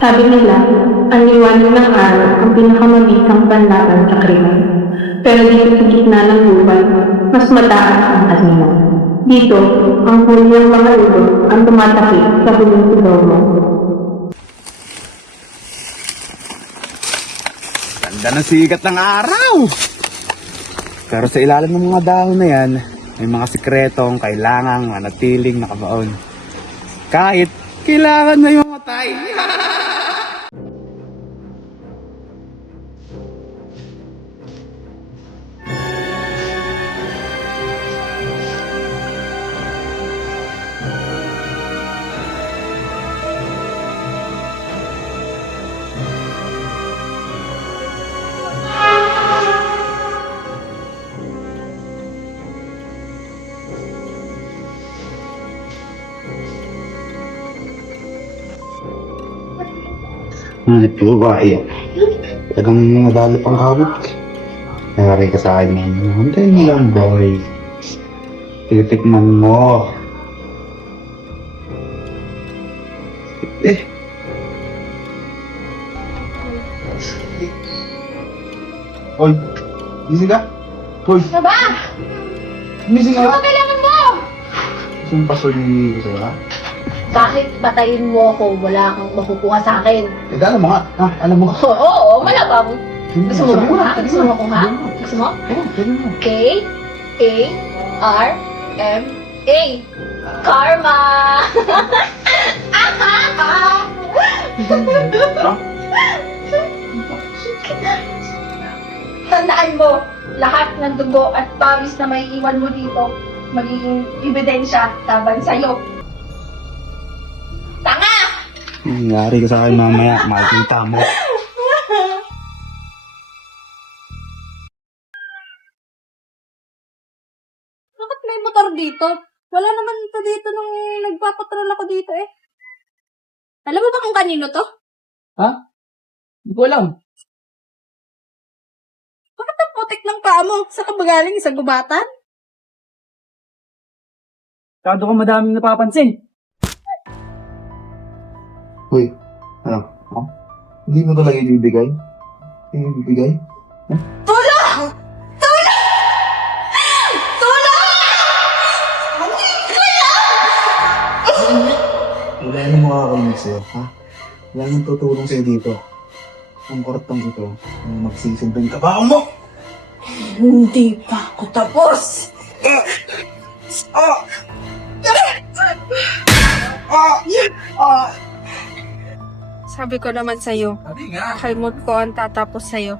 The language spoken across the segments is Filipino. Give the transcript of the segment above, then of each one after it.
Sabi nila, ang liwanag ng araw ang pinakamabisang panlaban sa krimen. Pero dito sa gitna ng gubat, mas mataas ang anino. Dito, ang huli ng mga ulo ang tumatakip sa huling sigaw mo. Ganda ng sikat ng araw! Pero sa ilalim ng mga dahon na yan, may mga sikretong kailangang manatiling nakabaon. Kahit kailangan na yung matay. Ito babae. Talagang nadali pang habit. Nangyari ka sa akin ngayon. Hantayin mo lang, boy. Titikman mo. Eh. Hoy, gising ka? Hoy, Ano ba? gising Ano ka? ba kailangan mo? Saan pa sa'yo ko sa'yo, ha? Kahit patayin mo ako, wala kang makukuha sa akin. Eh, alam mo nga. Ha? Alam mo. Oo, malabang. Gusto mo ba? Gusto mo ako ha? Gusto mo? Oo, pwede mo. K-A-R-M-A. Karma! Tandaan mo, lahat ng dugo at pawis na may iwan mo dito, magiging ebidensya laban sa'yo. Tanga! Nangyari ka sa akin mamaya. Makikita mo. Bakit may motor dito? Wala naman ito dito nung nagpapatrol ako dito eh. Alam mo ba kung kanino to? Hindi ko alam. Bakit ang putik ng paa mo? Sa kabagaling sa gubatan? Kado ka madaming napapansin. Hoy, ano? Ha? Hindi mo talaga ibibigay? Hindi mo ibibigay? Tulong! Tulong! Tulong! Wala nang makakalimutan sa'yo, ha? Wala nang tutulong sa'yo dito. Ang kortong ito, ang magsisilbing trabaho mo! Hindi pa ako tapos! Sabi ko naman sa'yo, Sabi nga. kalmot ko ang tatapos sa'yo.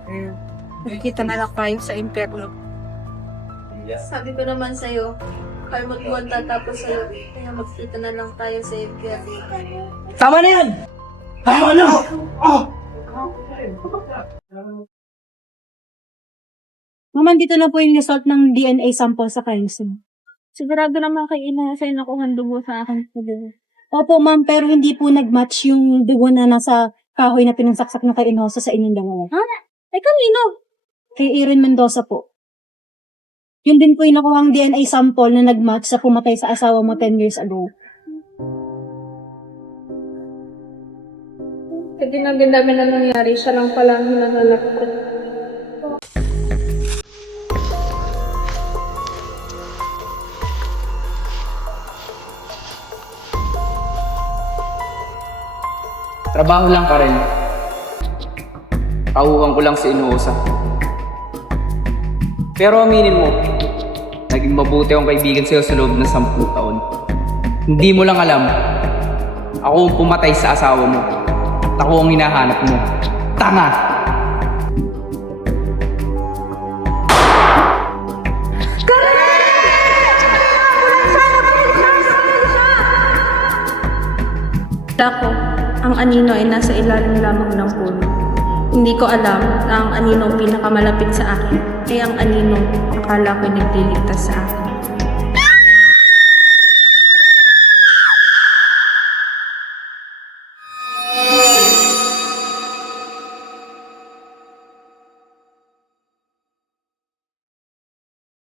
Nagkita na lang tayo sa impyerno. Sabi ko naman sa'yo, kalmot ko ang tatapos sa'yo. Kaya magkita na lang tayo sa impyerno. Tama na yan! Tama na! Ma'am, dito na po yung result ng DNA sample sa crime scene. Sigurado naman kay ina sa nakuha ng dugo sa akin. Opo, ma'am, pero hindi po nag-match yung dugo na nasa kahoy na pinansaksak na kay Inosa sa inyong dalawa. Ha? Ay, kanino? Kay Erin Mendoza po. Yun din po yung nakuhang DNA sample na nag-match sa pumatay sa asawa mo 10 years ago. Sa ginagandami na nangyari, siya lang pala ang hinangalap ko. Trabaho lang ka rin. Tauhan ko lang si Inuosa. Pero aminin mo, naging mabuti akong kaibigan sa'yo sa loob ng 10 taon. Hindi mo lang alam, ako ang pumatay sa asawa mo. At ako ang hinahanap mo. Tanga! Dako, ang anino ay nasa ilalim lamang ng puno. Hindi ko alam na ang anino ang pinakamalapit sa akin, ay ang anino akala ko'y nagliligtas sa akin.